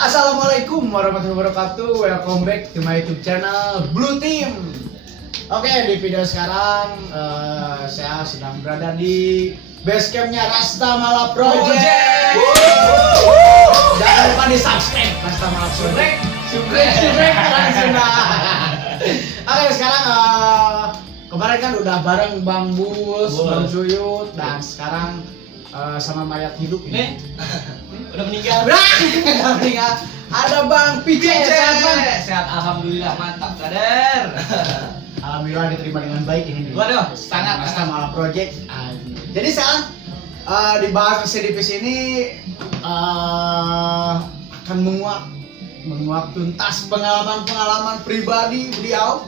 Assalamualaikum warahmatullahi wabarakatuh. Welcome back to my YouTube channel Blue Team. Oke, di video sekarang saya sedang berada di base campnya Rasta Mala Project. Jangan lupa di subscribe Rasta Mala Project. Subrek keren sudah. Oke, sekarang kemarin kan udah bareng Bang Bus, Bang Juyut, dan sekarang sama mayat hidup ini. Udah meninggal. Udah meninggal. Ada Bang PJ. Sehat alhamdulillah, mantap brother. Alhamdulillah diterima dengan baik ini. Waduh, sangat Rasta Mala Project. Jadi sekarang di bahas CDPS ini akan menguak tuntas pengalaman pribadi beliau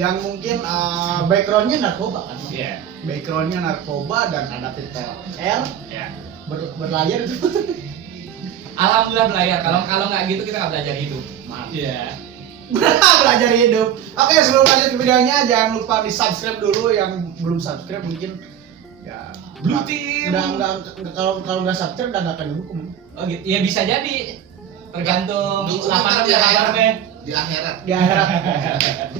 yang mungkin backgroundnya narkoba kan? Iya. Backgroundnya narkoba dan ada titel R. Iya. Berlayar itu. Alhamdulillah belajar. Kalau nggak gitu kita nggak belajar hidup. Iya. Belajar hidup. Oke, sebelum lanjut ke videonya jangan lupa di subscribe dulu. Yang belum subscribe mungkin ya Blue Team. Kalau nggak subscribe udah nggak akan dihukum. Oh gitu. Ya bisa jadi. Tergantung Di akhirat. Di akhirat.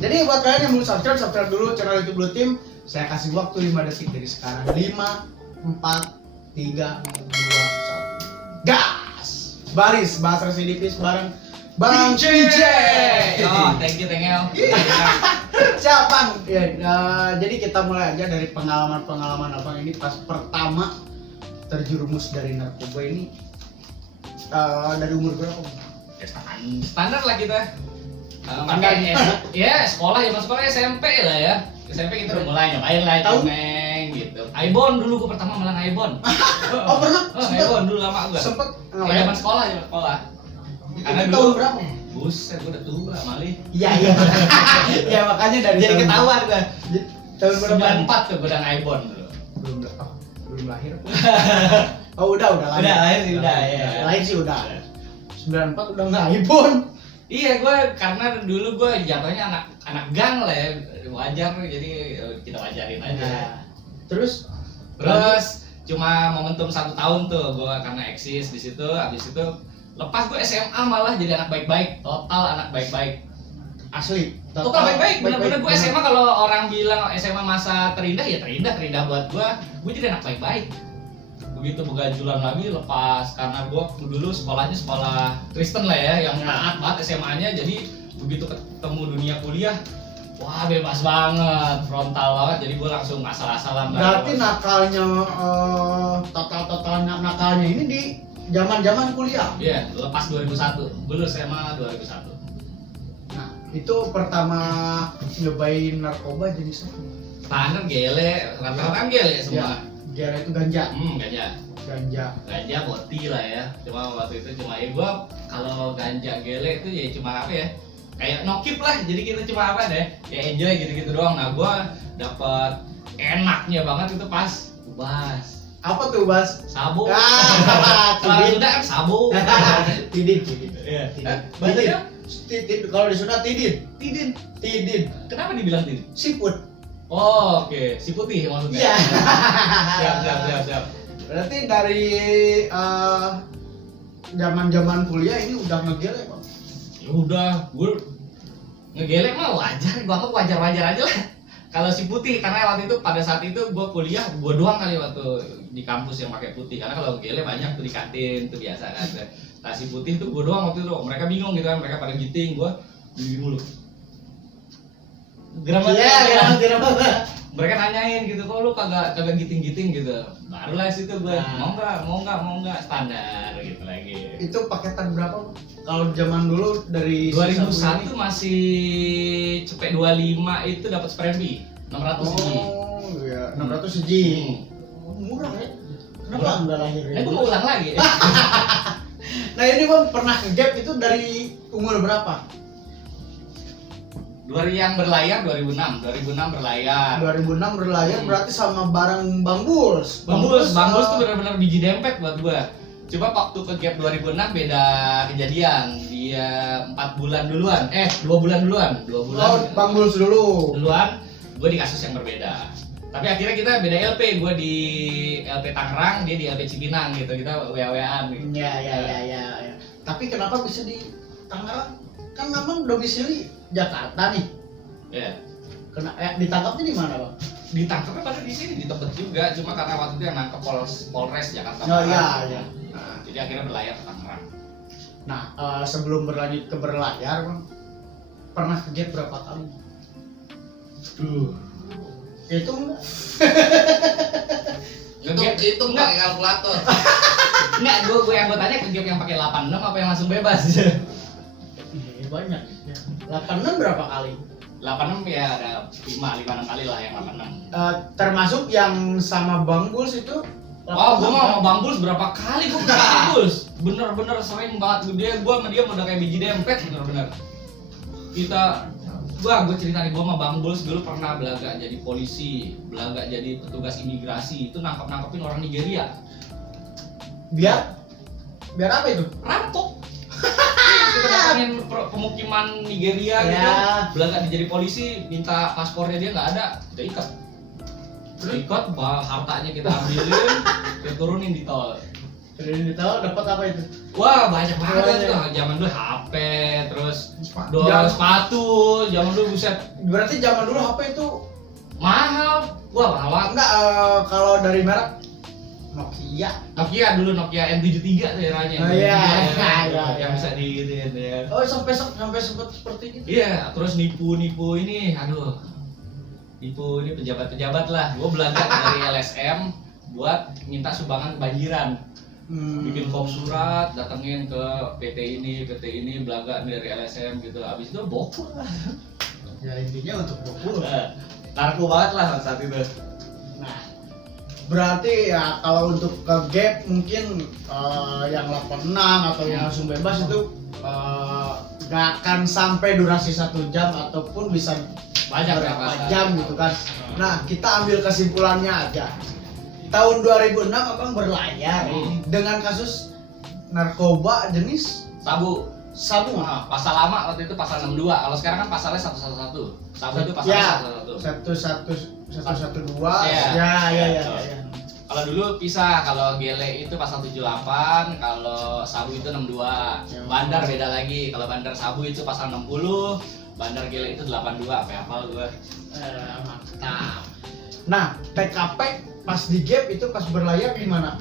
Jadi buat kalian yang belum subscribe dulu channel YouTube Blue Team. Saya kasih waktu 5 detik dari sekarang. 5, 4, 3, 2, 1. Gas! Baris bahasa CDPS bareng Bang PJ. Oh, thank you. Siap Bang. Ya, jadi kita mulai aja dari pengalaman Abang ini pas pertama terjerumus dari narkoba ini. Dari umur berapa? Standar lah kita. Pakai ya sekolah SMP lah ya. SMP kita udah mulai nyobain lah cemeng gitu. Aibon dulu gua pertama malah Aibon. Oh pernah? Aibon dulu lama gua. Sempet Zaman sekolah. Karena tahun dulu berapa? buset gua udah tua Mali. Iya. Ya makanya dari Jadi ketahuan gua. Tahun berapa? 94 tuh gua udah Aibon dulu. Belum lahir. Oh udah lahir. Udah lahir sih udah ya. Lahir sih udah. 94 udah nggak iPhone. Iya, karena dulu gue jatuhnya anak gang lah ya, wajar jadi kita wajarin aja. Nah, terus cuma momentum 1 tahun tuh gue karena eksis di situ, abis itu lepas gue SMA malah jadi anak baik-baik, total anak baik-baik. Asli. Total baik-baik, bener-bener gue SMA kalau orang bilang SMA masa terindah ya terindah buat gue jadi anak baik-baik. Begitu begajulan lagi lepas karena gue dulu sekolahnya sekolah Kristen lah ya yang taat banget SMA-nya, jadi begitu ketemu dunia kuliah wah bebas banget, frontal banget, jadi gue langsung asal-asalan. Berarti nakalnya total nakalnya ini di zaman kuliah. Iya, lepas 2001, gue lulus SMA 2001. Nah itu pertama nyobain narkoba jenis apa? Standar gele, rata-rata kan gele semua. Gele itu ganja. Ganja boti lah ya. Cuma waktu itu gue kalau ganja gele itu ya cuma apa ya? Kayak nokip lah. Jadi kita cuma apa deh? Ya enjoy gitu-gitu doang. Nah gue dapet enaknya banget itu pas Bas. Apa tuh Bas? Sabu. Kalau Sunda kan sabu. Tidin. Iya. Tidin. Kalau di Sunda tidin. Kenapa dibilang tidin? Siput. Oh, oke. Si putih maksudnya. Iya. Siap. Berarti dari zaman kuliah ini udah ngegele Bang? Ya udah, gue ngegelek mah wajar, gue anggap wajar-wajar aja lah. Kalau si putih, karena waktu itu pada saat itu gue kuliah, gue doang kali waktu di kampus yang pakai putih. Karena kalau gele banyak tuh di kantin, tuh biasa kan. Nah si putih tuh gue doang waktu itu, mereka bingung gitu kan, mereka pada giting, gue gini mulu. Geram mereka nanyain gitu, kok lu kagak giting gitu. Barulah situ gue mau nggak standar gitu lagi. Itu paketan berapa? Kalau zaman dulu dari 2001 masih cepet 25 itu dapat Sprembi 600 seji. Oh iya, 600 seji. Murah ya. Kenapa enggak lahir ya? Gue mau ulang lagi. Nah ini Bang pernah ngegap itu dari umur berapa? Yang berlayar 2006 berlayar. 2006 berlayar berarti sama bareng Bang Bulls. Bang Bulls tuh benar-benar biji dempet buat gua. Coba waktu ke gap 2006 beda kejadian. Dia 4 bulan duluan. 2 bulan duluan. 2 bulan. Oh, Bang Bulls duluan. Gua di kasus yang berbeda. Tapi akhirnya kita beda LP, gue di LP Tangerang, dia di LP Cipinang gitu, kita WA-WAan gitu. Ya. Tapi Tapi kenapa bisa di Tangerang? Kan memang domisili Jakarta nih. Ya. Ditangkapnya di mana, Bang? Ditangkapnya pada di sini di Tebet juga, cuma karena waktu itu yang nangkep Polres Jakarta Oh Barat. iya. Nah, jadi akhirnya berlayar ke Tangerang. Nah, sebelum berlanjut ke berlayar, Bang, pernah ke gap berapa kali? Itu enggak? Itu pakai kalkulator. Enggak, gue yang gue tanya ke gap yang pakai 86 apa yang langsung bebas? Banyak. 86 berapa kali? 86 ya ada 5 6 kali lah yang 86. Termasuk yang sama Bang Bulls itu. Oh, gue mau sama Bang Bulls berapa kali gue sama Bang Bulls. Bener-bener sering banget gue sama dia udah kayak biji dempet bener-bener. Gue cerita nih, gue sama Bang Bulls dulu pernah belaga jadi polisi, belaga jadi petugas imigrasi, itu nangkepin orang Nigeria. Biar apa itu? Rampok. Kita datangin pemukiman Nigeria gitu, belaga jadi polisi, minta paspornya dia nggak ada, kita ikat. Hartanya kita ambilin, kita turunin di tol. Turunin di tol, dapat apa itu? Wah, banyak banget tuh. Zaman dulu HP, terus sepatu, zaman dulu buset. Berarti zaman dulu HP itu mahal. Wah, mahal banget. Enggak, kalau dari merek Nokia dulu Nokia N73 tuh eranya. Oh iya. Yang bisa digituin ya. Oh, sampai sempet seperti itu. Iya, terus nipu ini, aduh. Nipu ini pejabat-pejabat lah. Gue belajar dari LSM buat minta sumbangan kebanjiran. Bikin form surat, datengin ke PT ini belaga dari LSM gitu. Abis itu bokul lah. Ya intinya untuk bokul. Narko banget lah saat itu. Nah, berarti ya kalau untuk ke gap mungkin yang 86 atau yang langsung bebas itu gak akan sampai durasi 1 jam ataupun bisa banyak berapa jam gitu kan. Nah, kita ambil kesimpulannya aja. Tahun 2006 Abang berlayar dengan kasus narkoba jenis sabu. Nah, pasal lama waktu itu pasal 62. Kalau sekarang kan pasalnya 111. Sabu itu pasalnya 112. Ya. Kalau dulu pisah, kalau gele itu pasal 78, kalau sabu itu 62. Bandar beda lagi. Kalau bandar sabu itu pasal 60, bandar gele itu 82. Apa hafal gua. Mantap. Nah, TKP pas di gap itu pas berlayar gimana?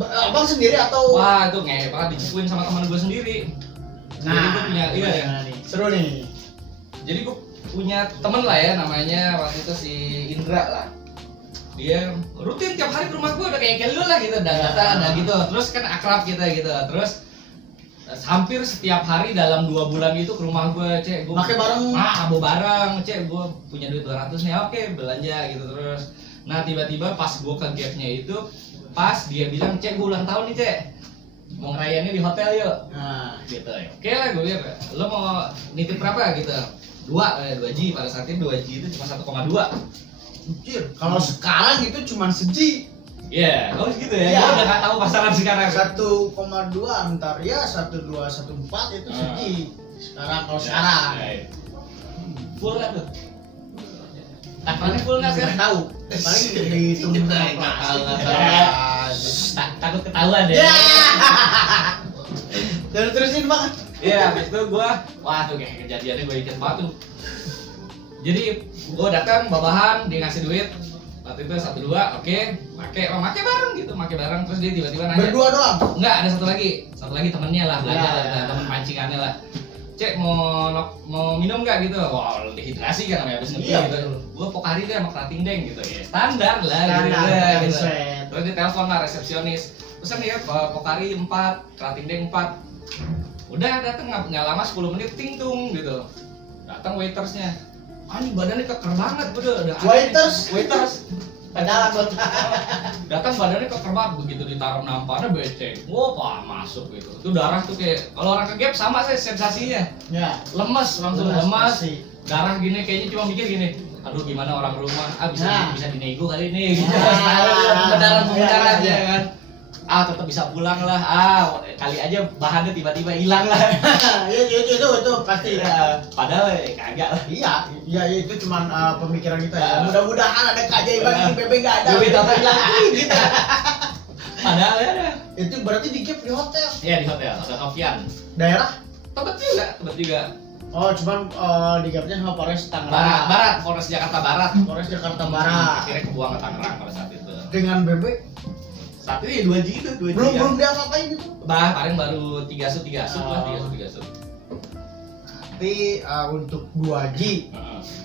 Abang sendiri atau? Wah, itu ngeyel banget dicikuin sama teman gue sendiri. Nah, jadi gue punya seru nih. Jadi gue punya temen lah ya, namanya waktu itu si Indra lah. Dia rutin tiap hari ke rumah gue, udah kayak lu lah gitu, udah gitu. Terus kan akrab kita gitu. Terus hampir setiap hari dalam 2 bulan itu ke rumah gue, Cek, gue pakai bareng. Abo bareng, Cek, gue punya duit 200 nih, oke belanja gitu terus. Nah tiba-tiba pas gue ke gapnya itu, pas dia bilang, Cek, gue ulang tahun nih, Cek, mau ngerayainnya di hotel yuk. Nah, Gitu ya. Oke lah, gue bilang, lo mau nitip berapa gitu? 2G, pada saat itu 2G itu cuma 1,2. Anjir, kalau sekarang itu cuma seji. Iya, oh gitu ya. Gue udah gak tahu pasaran sekarang. 1,2 ntar ya 1214 itu seji. Sekarang kalau sekarang. Full kan tuh? Takarannya full nggak sekarang? Tahu. Paling dihitung takut ketahuan deh. Terusin Bang. Iya, habis itu gue, wah tuh kayak kejadiannya gue inget banget tuh. Jadi gue datang bawahan, dia ngasih duit. Waktu itu 1 2, oke, make bareng gitu, terus dia tiba-tiba nanya. Berdua doang? Enggak, ada satu lagi temennya lah, belajar temen pancingannya lah. Cek mau minum nggak gitu? Wah, dehidrasi kan namanya habis ngepi gitu. Gue Pocari deh sama Krating Deng gitu ya. Standar lah gitu. Terus dia telepon lah resepsionis. Pesan ya Pocari 4, Krating Deng 4. Udah datang nggak lama 10 menit tingtung gitu. Datang waitersnya. Ini badannya keker banget udah. Waiters. Padahal Datang badannya keker banget begitu ditaruh nampannya becek. Wah, masuk gitu. Itu darah tuh kayak kalau orang ke gap sama sih sensasinya. Ya, Lemes, langsung lemes. Darah gini kayaknya cuma mikir gini. Aduh gimana orang rumah? Bisa dinego kali ini gitu. Pembedaran ya kan. Tetap bisa pulang lah. Kali aja bahannya tiba-tiba hilang lah. itu pasti. Padahal kagak lah. Iya itu cuma pemikiran kita ya. Mudah-mudahan ada keajaiban ini PB nggak ada. Duit apa hilang gitu. Padahal ya Itu berarti di gap di hotel. Iya di hotel Sofian. Daerah? Tebet juga. Oh, cuman di gapnya sama Polres Tangerang. Barat, Polres Jakarta Barat. Polres Jakarta Barat. Akhirnya kebuang ke Tangerang pada saat itu. Dengan BB Saat itu ya 2G itu, 2G. belum diapa-apain gitu. Paling baru 3 sub lah, 3 sub. Tapi untuk 2G.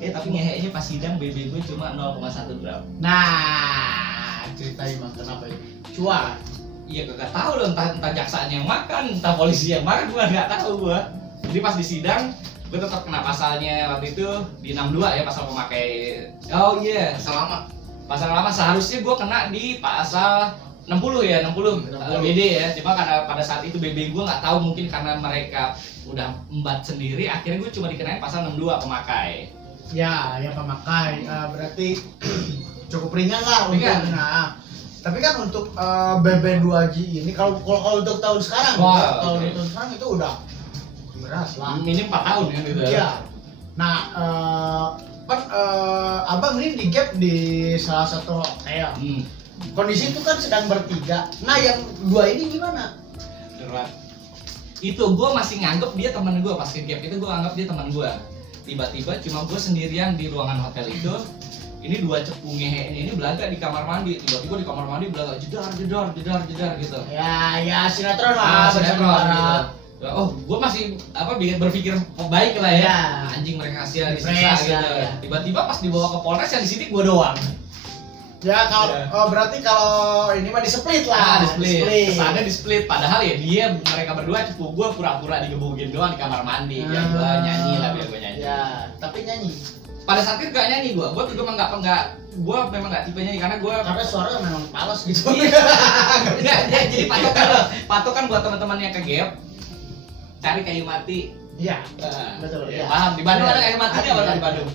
Tapi ngeheknya pas sidang BB gue cuma 0,1 gram. Nah, ceritain Bang kenapa itu? Cuan. Iya kagak tahu loh, entah jaksanya yang makan, entah polisi yang makan, gue nggak tahu gue. Jadi pas di sidang, gue tetap kena pasalnya waktu itu di 62 ya, pasal pemakai. Oh iya, Selamat. pasal lama seharusnya gue kena di pasal 60 ya, 60 BD ya. Cuma karena pada saat itu BB gue nggak tahu, mungkin karena mereka udah embat sendiri, akhirnya gue cuma dikenain pasal 62 pemakai. Ya pemakai. Berarti cukup ringan lah Ringan. untuk. Nah, tapi kan untuk BB 2G ini kalau untuk tahun sekarang, Wah, kalau oke. tahun sekarang itu udah beras lah. Minim 4 tahun kan gitu. Iya. Nah, kan abang ini di gap di salah satu hotel. Kondisi itu kan sedang bertiga. Nah, yang dua ini gimana? Berat. Itu gue masih nganggep dia teman gue, pas ke gap itu gue anggap dia teman gue. Tiba-tiba cuma gue sendirian di ruangan hotel itu. Ini dua cepu ngehe ini belaga di kamar mandi. Tiba-tiba di kamar mandi belaga jedar gitu. Ya sinetron Ah, lah, sinetron bersama. gitu. Oh, gue masih berpikir baik lah ya. Ya. Anjing mereka kasihan Fresh disiksa gitu. lah, ya. Tiba-tiba pas dibawa ke Polres yang di sini gue doang. Ya kalau Ya. berarti kalau ini mah di split Ah, lah. di split. Kesannya di split. Padahal ya mereka berdua cepu gue pura-pura digebukin doang di kamar mandi. Biar gue nyanyi lah, biar gue nyanyi. Ya, tapi nyanyi. Pada saat itu gak nyanyi gue juga memang nggak tipe nyanyi karena gue Karena suaranya memang palas gitu. Enggak, jadi patokan buat teman-teman yang ke gap cari kayu mati. Iya, Nah, betul. ya, Ya. paham. Di Bandung ada kayu matinya Ada, apa di ada. Bandung?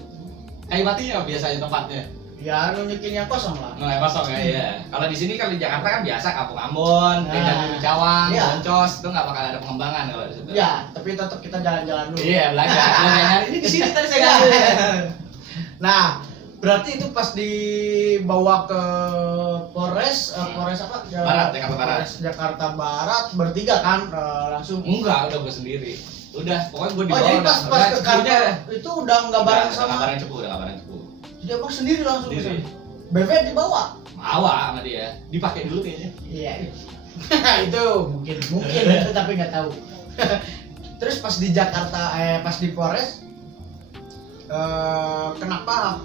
Kayu matinya apa biasanya tempatnya? Ya nunjukin yang kosong lah. Nah, kosong ya. Iya. Kalau di sini kalau di Jakarta kan biasa Kampung Ambon, Tenda Biru Cawang, Iya. Boncos, itu nggak bakal ada pengembangan kalau di situ. Ya, tapi tetap kita jalan-jalan dulu. Iya, belajar. Nyari ini di sini tadi saya ngambil. Nah, berarti itu pas dibawa ke Polres, Polres apa? Barat, Jakarta Barat. Polres Jakarta Barat bertiga kan langsung. Enggak, udah gue sendiri. Udah, pokoknya gue Oh, dibawa. jadi pas udah ke cepunya. kantor itu udah nggak bareng Udah sama. nggak bareng cepu, udah nggak bareng cepu. Jadi abang sendiri langsung ke Sendiri. sana. BV dibawa. Bawa sama dia, dipakai dulu kayaknya. Iya. Itu mungkin itu tapi nggak tahu. Terus pas di Jakarta, pas di Polres, kenapa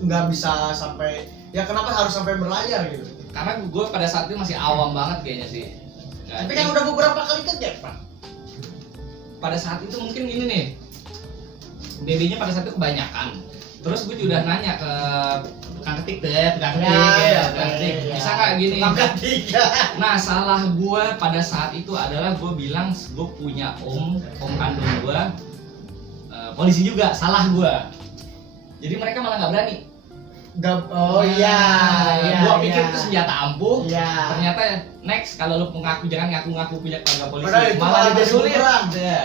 nggak bisa sampai? Ya kenapa harus sampai berlayar gitu? Karena gue pada saat itu masih awam banget kayaknya sih. Tapi kan udah beberapa kali kerja, Pak. Pada saat itu mungkin gini nih, BB-nya pada saat itu kebanyakan. Terus gue juga udah nanya ke tukang ketik deh, tukang ketik, bisa nggak gini? Tukang ketik. Nah, salah gue pada saat itu adalah gue bilang gue punya om kandung gue polisi juga, salah gue. Jadi mereka malah nggak berani. Oh iya, iya. Gua pikir iya. itu senjata ampuh. Iya. Ternyata next kalau lu mengaku jangan ngaku-ngaku punya keluarga polisi. Padahal itu malah jadi dipersulit. bumerang. Ya.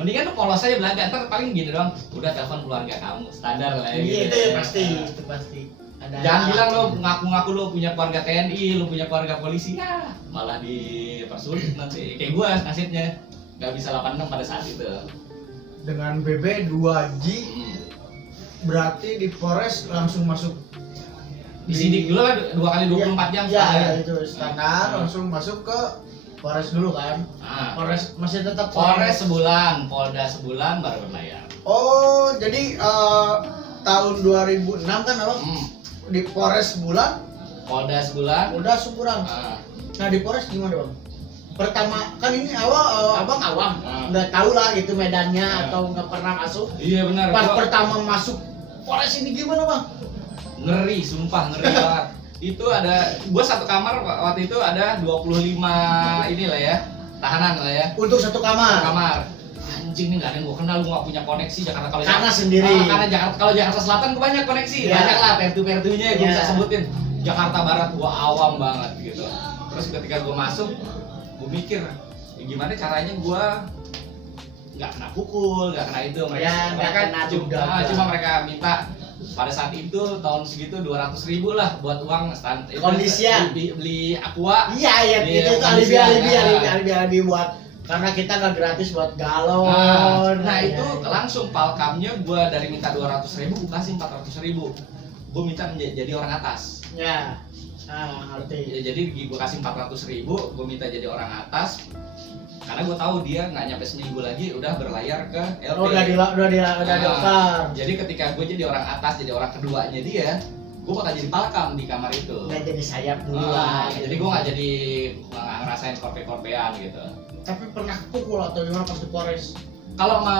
Mendingan lu polos aja belaga, ntar paling gini doang. Udah telepon keluarga kamu, standar lah ya. Iya gitu itu ya. pasti, Nah. itu pasti. Ada. Jangan bilang lu ngaku-ngaku lu punya keluarga TNI, lu punya keluarga polisi, ya malah dipersulit nanti. Kayak gua nasibnya nggak bisa 86 pada saat itu. Dengan BB 2G berarti di Polres langsung masuk. Disidik dulu kan 2 kali 24 jam. Iya, standar. iya itu standar langsung masuk ke Polres dulu kan. Nah, Polres masih tetap Polres sebulan, Polda sebulan baru berlayar. Oh, jadi tahun 2006 kan abang di Polres sebulan, Polda sebulan. udah sebulan. Ah, Nah di Polres gimana bang? Pertama kan ini awal abang awam, nggak tahu lah itu medannya atau nggak pernah masuk. iya benar. Pas Gua pertama masuk Polres ini gimana bang? ngeri, sumpah ngeri banget. Itu ada, gua satu kamar waktu itu ada 25 inilah ya, tahanan lah ya. Untuk satu kamar. Kamar. Anjing nih nggak ada yang gua kenal, gua nggak punya koneksi Jakarta kalau Karena sendiri. Karena kalau Jakarta Selatan gua banyak koneksi, Iya. banyak lah pertu-pertunya gua Iya. bisa sebutin. Jakarta Barat gua awam banget gitu. Terus ketika gua masuk, gua mikir gimana caranya gua nggak kena pukul, nggak kena itu. Ya, nggak kena juga. Cuma mereka minta pada saat itu tahun segitu 200.000 lah buat uang stand Kondisian. beli aqua. Iya, Iya, itu kondisian, alibi buat karena kita nggak gratis buat galon. Nah Iya, itu iya. langsung palkamnya gue dari minta 200.000 gue kasih 400.000. Gue minta jadi orang atas. Ya. Ngerti. Ya, jadi gue kasih 400.000, gue minta jadi orang atas. Karena gue tahu dia nggak nyampe seminggu lagi udah berlayar ke LP. Oh, udah daftar. Jadi ketika gue jadi orang atas, jadi orang keduanya dia, gue bakal jadi palkam di kamar itu. Udah jadi sayap duluan. Jadi gue nggak nggak ngerasain korpe-korpean gitu. Tapi pernah pukul atau gimana pas di Polres? Kalau sama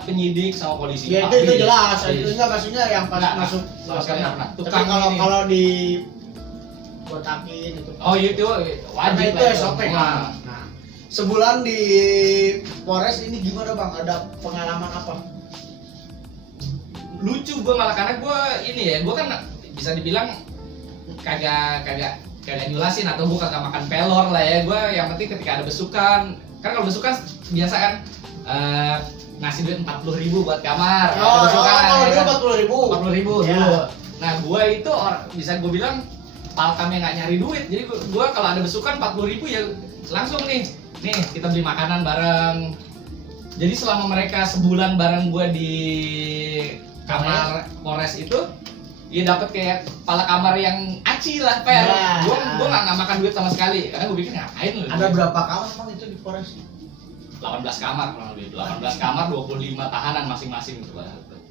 penyidik sama polisi, Ya itu jelas. habis. Itu enggak maksudnya yang pas Nggak, masuk. sama sekali nggak pernah. Tapi Tukang kalau ini. kalau di kotakin itu. Oh itu Karena wajib itu lah SOP kan. Nah, sebulan di Polres ini gimana Bang? Ada pengalaman apa? Lucu gue malah karena gue ini ya, gue kan bisa dibilang kagak nyulasin atau gue kagak makan pelor lah ya. Gue yang penting ketika ada besukan, kan kalau besukan biasa kan ngasih duit 40.000 buat kamar. Ada besukan, kalau ya dulu kan? 40.000. 40.000 Ya. dulu. Nah gue itu bisa gue bilang palkamnya nggak nyari duit. Jadi gue kalau ada besukan 40.000 ya langsung nih kita beli makanan bareng. Jadi selama mereka sebulan bareng gue di kamar Polres itu, ya dapat kayak kepala kamar yang aci lah, per. Ya. Gue nggak makan duit sama sekali, karena gue pikir ngapain lu? Ada berapa kamar Bang itu di Polres? 18 kamar kurang lebih, 18 kamar 25 tahanan masing-masing gitu.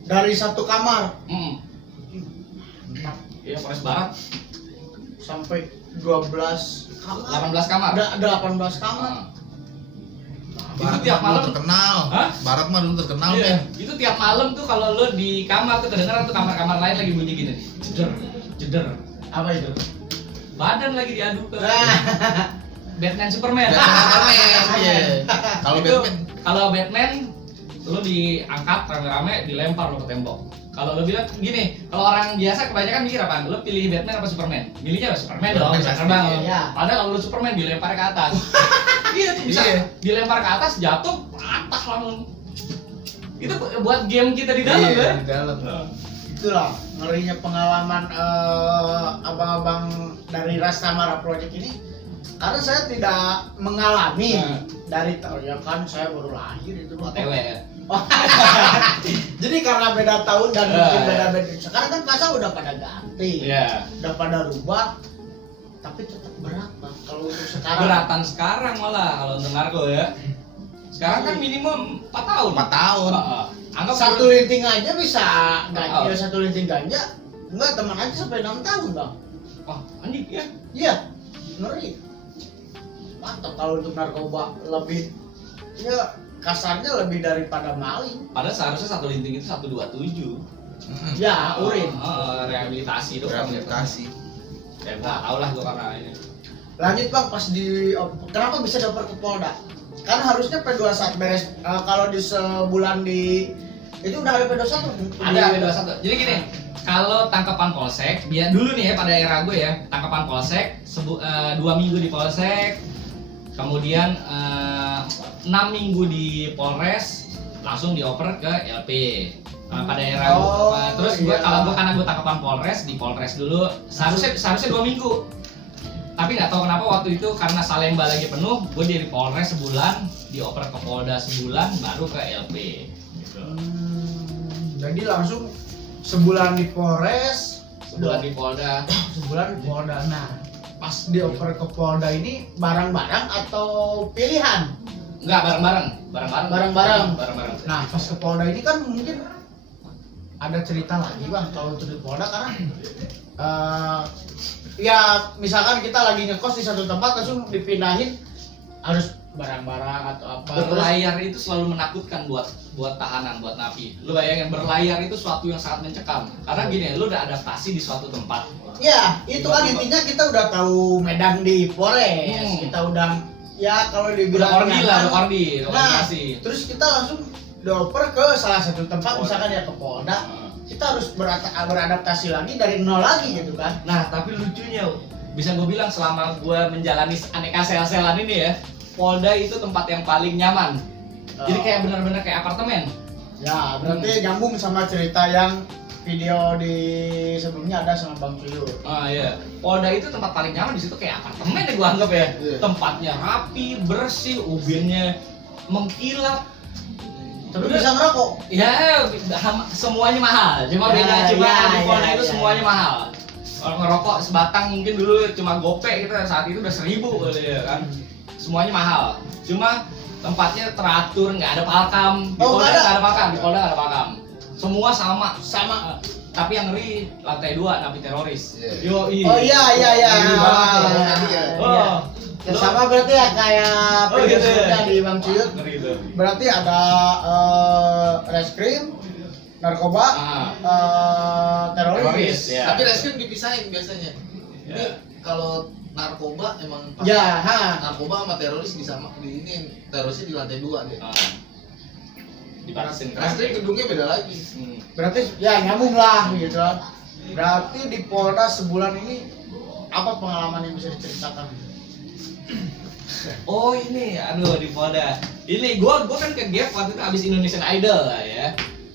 Dari satu kamar Iya Polres Barat sampai 12 kamar. 18 kamar. Ada 18 kamar. Itu Barat tiap mah malam. dulu terkenal. Hah? Barat mah dulu terkenal Iya, Ben. itu tiap malam tuh kalau lo di kamar tuh kedengeran tuh kamar-kamar lain lagi bunyi gini, jeder. Apa itu? Badan lagi diadu ke Nah, Batman Superman. Batman, iya. Kalau Itu, Batman kalau Batman lo diangkat rame-rame dilempar lo ke tembok. Kalau lo bilang gini, kalau orang biasa kebanyakan mikir apaan? Lo pilih Batman apa Superman? Milihnya Superman dong, Batman bisa pasti, terbang. iya. Padahal kalau lo Superman dilempar ke atas. Iya tuh bisa Iya. dilempar ke atas, jatuh, patah langsung. Itu buat game kita di dalam Iya, kan? di dalam. itulah ngerinya pengalaman abang-abang dari Rastamara Project ini. Karena saya tidak mengalami dari tahun ya kan saya baru lahir itu OTW ya. Jadi karena beda tahun dan Iya, mungkin iya. beda-beda. Sekarang kan pasal udah pada ganti, Iya. udah pada rubah, tapi tetap berat Bang. Kalau untuk sekarang. Beratan sekarang malah kalau untuk narko ya. Sekarang kan minimum 4 tahun. 4 tahun. Anggap Satu linting aja bisa ganja, Oh. satu linting ganja. Enggak, teman aja sampai 6 tahun Bang. wah, anjing ya. Iya, ngeri. Mantap kalau untuk narkoba lebih, ya kasarnya lebih daripada maling. Padahal seharusnya satu linting itu 127. Ya, urin. Rehabilitasi doang. Rehabilitasi. Ya gua tau lah gua karena ini. Lanjut Bang, pas di kenapa bisa dioper ke Polda? Kan harusnya P21 beres kalau di sebulan di itu udah ada P21. Ada P21. Jadi gini, kalau tangkapan polsek, biar dulu nih ya pada era gue ya, tangkapan polsek 2 minggu di polsek, kemudian 6 minggu di Polres, langsung dioper ke LP. Pada era Oh, terus gue iya. kalau gue karena gue tangkapan Polres di Polres dulu, seharusnya 2 minggu. Tapi nggak tahu kenapa waktu itu karena Salemba lagi penuh, gue dari Polres sebulan, dioper ke Polda sebulan, baru ke LP. Gitu. Jadi langsung sebulan di Polres, Sebulan di Polda. sebulan di Polda. Nah, pas dioper ke Polda ini barang-barang atau pilihan? Enggak, bareng-bareng. Bareng-bareng. Nah, pas ke Polda ini kan mungkin ada cerita lagi Bang kalau untuk di Polda karena ya misalkan kita lagi ngekos di satu tempat langsung dipindahin harus barang-barang atau apa. Berlayar itu selalu menakutkan buat tahanan, buat napi. Lu bayangin berlayar itu suatu yang sangat mencekam. Karena gini, lu udah adaptasi di suatu tempat. Ya, itu kan intinya kita udah tahu medan di Polres. Kita udah ya kalau Udah dibilang ordi lah, nyaman. udah ordi, Nah, organisasi. terus kita langsung dioper ke salah satu tempat misalkan ya ke Polda. Kita harus beradaptasi lagi dari nol lagi gitu kan. Nah, tapi lucunya bisa gue bilang selama gue menjalani aneka sel-selan ini ya, Polda itu tempat yang paling nyaman. Jadi kayak benar-benar kayak apartemen. Ya, berarti nyambung sama cerita yang video di sebelumnya ada sama Bang Tuyul. Ah iya, Polda itu tempat paling nyaman di situ kayak apartemen ya gua anggap ya. Iya. Tempatnya rapi, bersih, ubinnya mengkilap. Tapi Udah. bisa ngerokok. Ya, semuanya mahal. Cuma Ya, beda cuma ya, di Polda ya, itu ya. semuanya mahal. Kalau ngerokok sebatang mungkin dulu cuma gopek kita saat itu udah 1.000 kali ya kan. Semuanya mahal. Cuma tempatnya teratur, nggak ada palkam. Di Oh, Polda nggak ada? nggak ada palkam. Di Polda nggak ada palkam. Semua sama. Sama. Tapi yang ngeri lantai 2 napi teroris. Iya. Yoi. Oh iya. Ngeri banget tuh. Iya. Oh. Ya, sama berarti ya kayak Oh, video gitu ya. sebelumnya di Bang Tuyul. Ngeri tuh. Berarti ada reskrim, narkoba, teroris. Teroris, ya. Tapi reskrim dipisahin biasanya. Ini Ya. kalau narkoba emang pas Ya, ha. narkoba sama teroris bisa di ini terorisnya di lantai 2 deh. Ah. Dibatasin Reskrim gedungnya beda lagi. Berarti ya nyambung lah gitu. Berarti di Polda sebulan ini apa pengalaman yang bisa diceritakan? Oh ini, aduh di Polda. Ini gua kan ke Gap waktu itu abis Indonesian Idol lah ya.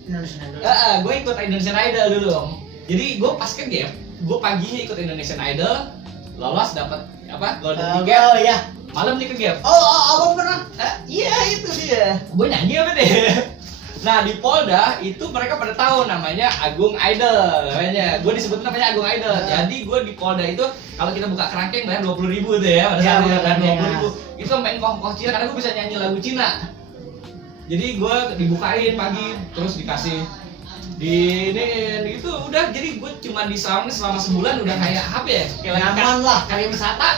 Indonesia Idol. Gue ikut Indonesian Idol dulu. Jadi gue pas ke Gap, gue paginya ikut Indonesian Idol, lolos dapat apa? Golden ticket. Oh ya. Malam nih ke Gap. Abang pernah? Iya itu dia. Gue nyanyi apa deh? Nah di Polda itu mereka pada tahu namanya Agung Idol namanya. Gue disebut namanya Agung Idol. Jadi gue di Polda itu kalau kita buka kerangkeng bayar 20.000 tuh ya pada saat itu kan 20.000. Itu main kongkos Cina karena gue bisa nyanyi lagu Cina. Jadi gue dibukain pagi terus dikasih di ini itu udah jadi gue cuma di sana selama sebulan udah kayak apa ya? Kayak Nyaman lah. kayak wisata.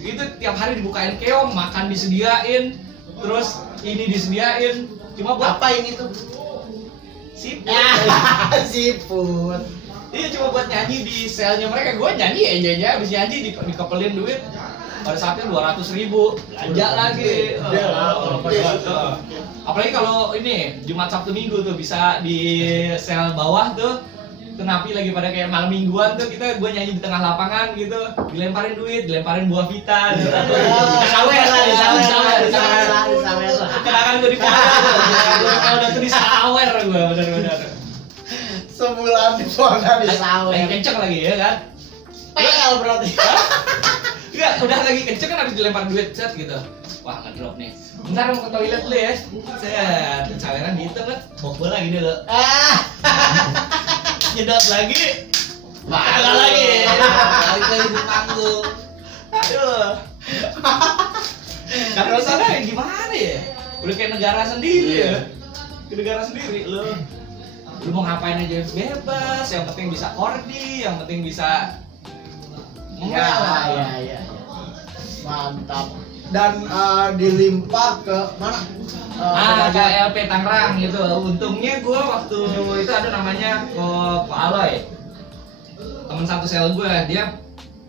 Itu tiap hari dibukain keong, makan disediain, terus ini disediain. Cuma buat Apa ini tuh? sip. Siput. Iya cuma buat nyanyi di selnya mereka. Gue nyanyi enjoy-nya habis nyanyi dikepelin duit. Pada saatnya 200.000 belanja lagi. Iya lah, Apalagi kalau ini Jumat Sabtu Minggu tuh bisa di sel bawah tuh kenapi lagi pada kayak malam mingguan tuh gue nyanyi di tengah lapangan gitu dilemparin duit dilemparin buah vita Disawer lah. kenangan gue di Polda kalau udah tuh disawer gue bener-bener Sebulan di Polda lagi disawer. kenceng lagi ya kan PL berarti. enggak udah lagi kenceng kan habis dilempar duit set gitu wah ngedrop nih bentar mau ke toilet dulu ya set saweran gitu kan bawa bola gini loh nyedot lagi Balik lagi balik lagi di panggung. aduh karena di sana ya gimana ya udah kayak negara sendiri ya ke negara sendiri lo lu mau ngapain aja bebas yang penting bisa kordi yang penting bisa Ya. Mantap. Dan dilimpah ke mana? ke LP Tangerang gitu. Untungnya gue waktu itu ada namanya Ko Aloy, teman satu sel gue, dia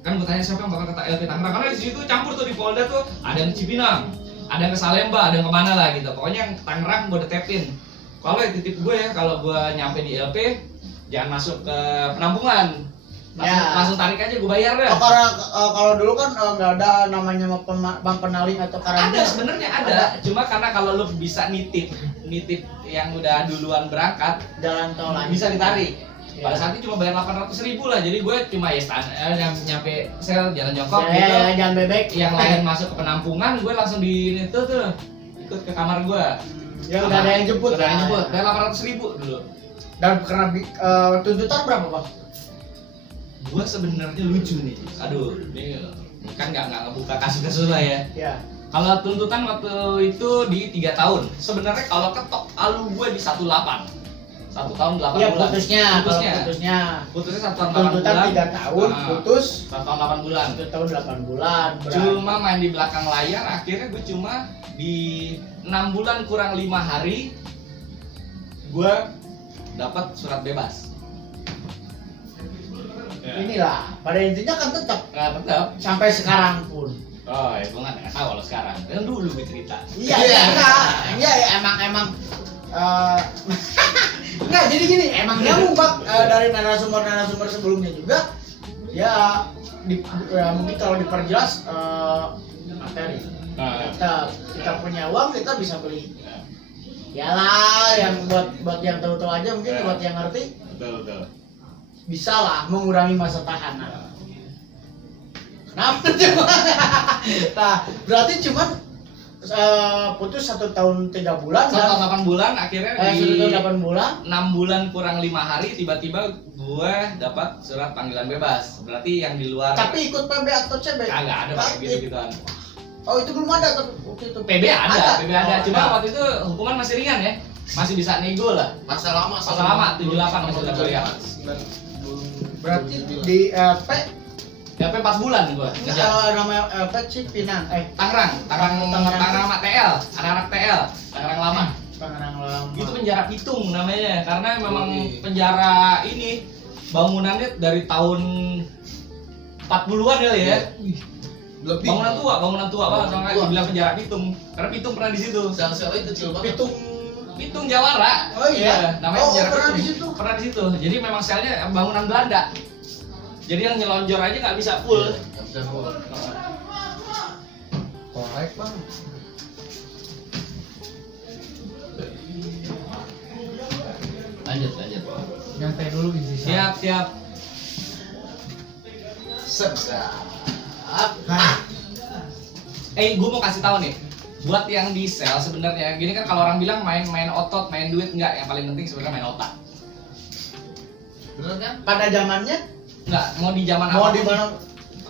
kan gue tanya siapa yang bakal ke LP Tangerang karena di situ campur tuh di Polda tuh ada yang ke Cipinang, ada yang ke Salemba, ada yang kemana lah gitu. Pokoknya yang Tangerang gue udah tapin. Kalau titip gue ya kalau gue nyampe di LP jangan masuk ke penampungan. Langsung tarik aja gue bayar deh. Karena kalau dulu kan nggak ada namanya bang penaling atau karantina. Ada sebenarnya ada, cuma karena kalau lu bisa nitip yang udah duluan berangkat Jalan tol lagi. bisa ditarik. Ya. Pada saat itu cuma bayar 800.000 lah, jadi gue cuma ya yang nyampe sel jalan jongkok Ya, gitu. jalan bebek. Yang lain masuk ke penampungan, gue langsung di itu tuh ikut ke kamar gue. Ya udah ada yang jemput. Udah ada yang jemput, bayar 800.000 dulu. Dan karena tuntutan berapa bang? Gue sebenarnya lucu nih, aduh, ini kan nggak ngebuka kasus-kasus lah ya. Ya. Kalau tuntutan waktu itu di 3 tahun. Sebenarnya kalau ketok palu gue di 18. 1 tahun 8 Iya bulan. putusnya. Putusnya 1 tahun 8 Tuntutan bulan. 3 tahun, Nah, putus 1 tahun 8 bulan. 1 tahun 8 bulan. Cuma main di belakang layar, akhirnya gue cuma di 6 bulan kurang 5 hari gue dapat surat bebas. Inilah, pada intinya kan tetap Tetap. sampai sekarang pun. Oh, ya gue nggak tahu kalau sekarang. Kan dulu gue cerita. Iya, enggak. Iya, ya, emang enggak, jadi gini, emang nyambung Pak dari narasumber sebelumnya juga. Ya, mungkin kalau diperjelas materi. Nah, Kita punya uang, kita bisa beli Yalah, yang buat yang tahu-tahu aja mungkin Ya. buat yang ngerti Betul. bisa lah mengurangi masa tahanan. Kenapa cuma? Nah, berarti cuman putus 1 tahun 3 bulan 1 tahun 8 bulan akhirnya 1 di tahun 8 bulan 6 bulan kurang 5 hari tiba-tiba gue dapat surat panggilan bebas. Berarti yang di luar tapi ikut PB atau CB? kagak ada Pak, gitu-gituan. Oh itu belum ada tapi waktu itu. PB ada. Oh, Cuma ada. waktu itu hukuman masih ringan ya. Masih bisa nego lah. Masa lama. Masa lama, 78 masih udah kuliah. Berarti di LP DP 4 bulan gue kerja. nama LP Cipinang Tangerang sama TL, anak-anak TL, Tangerang lama. Tangerang Lama. Itu penjara Pitung namanya, karena memang Oke. penjara ini bangunannya dari tahun 40-an kali ya. Lebih. Bangunan tua banget, Bangunan makanya tua. dibilang penjara Pitung. Karena Pitung pernah di situ. Sel-selnya kecil banget. Pitung Jawara. Oh iya? namanya Oh, penjara pernah Pitung. di situ? Pernah di situ. Jadi memang selnya bangunan Belanda. Jadi yang nyelonjor aja nggak bisa full. Nggak bisa full. Korek bang. Lanjut. Nyantai dulu isi. Siap. Nah, Gue mau kasih tahu nih, buat yang di sel sebenarnya gini kan, kalau orang bilang main otot, main duit, enggak, yang paling penting sebenarnya main otak. Bener kan? pada zamannya Enggak, mau di zaman mau apapun, di mana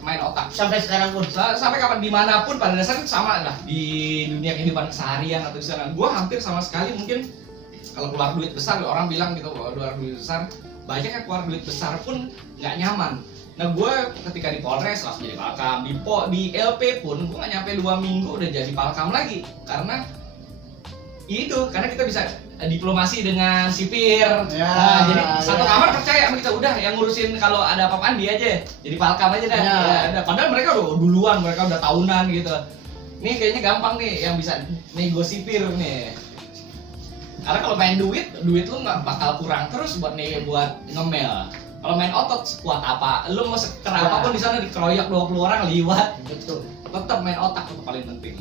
main otak. sampai sekarang pun. Sampai kapan dimanapun pada dasarnya sama lah di dunia kehidupan seharian atau di sana. Gue hampir sama sekali mungkin kalau keluar duit besar, orang bilang gitu kalau keluar duit besar, banyak yang keluar duit besar pun nggak nyaman. Nah gue ketika di Polres langsung jadi palkam, di LP pun gue nggak nyampe 2 minggu udah jadi palkam lagi, karena karena kita bisa diplomasi dengan sipir. Ya, Nah, jadi satu ya. kamar percaya sama kita, udah yang ngurusin kalau ada apa-apaan dia aja, jadi palkam aja dah. Ya. Ya, padahal mereka udah duluan, mereka udah tahunan gitu. Nih kayaknya gampang nih yang bisa nego sipir nih. Karena kalau main duit lu nggak bakal kurang terus buat ngemel. Kalau main otot sekuat apa, lu mau seker apapun di sana dikeroyok 20 orang liwat, Betul. tetap main otak itu paling penting.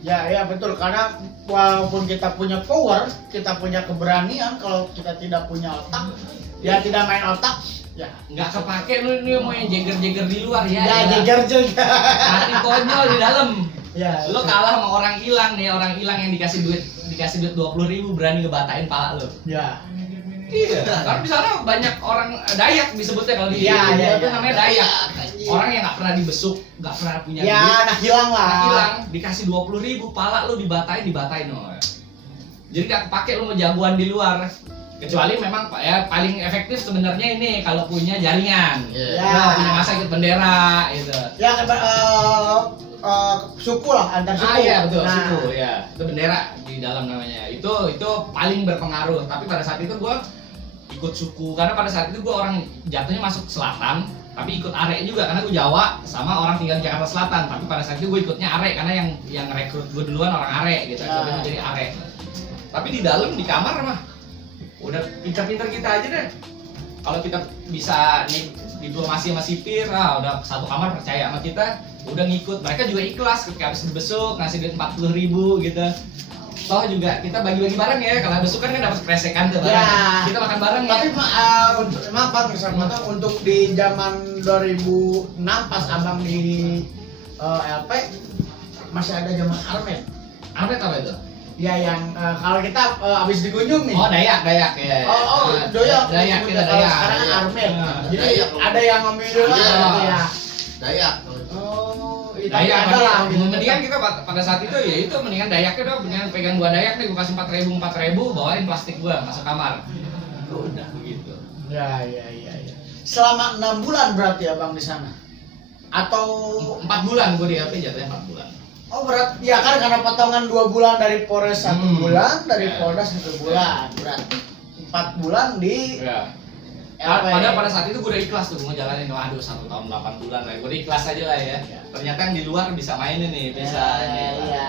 Ya betul, karena walaupun kita punya power, kita punya keberanian, kalau kita tidak punya otak, ya tidak main otak, ya Nggak kepake lu mau yang jeger-jeger di luar ya. ya jeger juga. Mati konyol di dalam. Ya. Lo kalah sama orang hilang nih, orang hilang yang dikasih duit 20.000 berani ngebatain pala lo. Ya. Iya, karena di sana banyak orang Dayak disebutnya kalau di Iya, India iya, itu iya. namanya Dayak. Orang yang nggak pernah dibesuk, nggak pernah punya Ya duit, anak hilang lah. anak hilang, dikasih 20.000, pala lo dibatain loh. Jadi nggak kepake lo mau jagoan di luar. Kecuali memang ya paling efektif sebenarnya ini kalau punya jaringan. Iya. Ya. Ya, punya masa ikut bendera gitu. Ya suku lah, antar suku. Iya betul, Nah, suku ya. Itu bendera di dalam namanya. Itu paling berpengaruh. Tapi pada saat itu gue ikut suku, karena pada saat itu gue orang jatuhnya masuk selatan, tapi ikut arek juga karena gue Jawa sama orang tinggal di Jakarta Selatan. Tapi pada saat itu gue ikutnya arek karena yang rekrut gue duluan orang arek gitu. Ya. Jadi gue jadi arek. Tapi di dalam di kamar mah udah pintar-pintar kita aja deh. Kalau kita bisa nih diplomasi sama sipir, udah satu kamar percaya sama kita, udah ngikut. Mereka juga ikhlas ketika habis dibesuk ngasih duit 40.000 gitu. Toh juga kita bagi-bagi bareng ya, kalau besok kan dapat kresekan tuh bareng. Ya. Kita makan bareng ya. tapi maaf Bang, misalnya untuk di zaman 2006 pas abang di LP masih ada zaman Armet. Armet apa itu? Ya yang kalau kita habis dikunjung nih. Oh Dayak ya. Doyak. Dayak kita Kalau Dayak. sekarang kan Armet. Nah, Jadi Dayak. ada yang ngambil dulu Iya. gitu ya. Dayak. Oh, itu Dayak ada lah. gitu. mendingan kita pada saat itu ya itu mendingan Dayaknya dong, mendingan pegang gua Dayak nih, gua kasih 4.000 bawain plastik gua masuk kamar. Udah begitu. Ya. Selama 6 bulan berarti abang di sana. Atau 4 bulan gua di LP jatuhnya 4 bulan. oh berat ya kan karena potongan 2 bulan dari Polres 1 bulan, dari Ya. Polda 1 bulan. Berarti 4 bulan di Ya. LP. Padahal pada saat itu gue udah ikhlas tuh, gue ngejalanin, waduh 1 tahun 8 bulan lah, gue udah ikhlas aja lah ya. Ya. Ternyata yang di luar bisa mainin nih, bisa nih. Iya.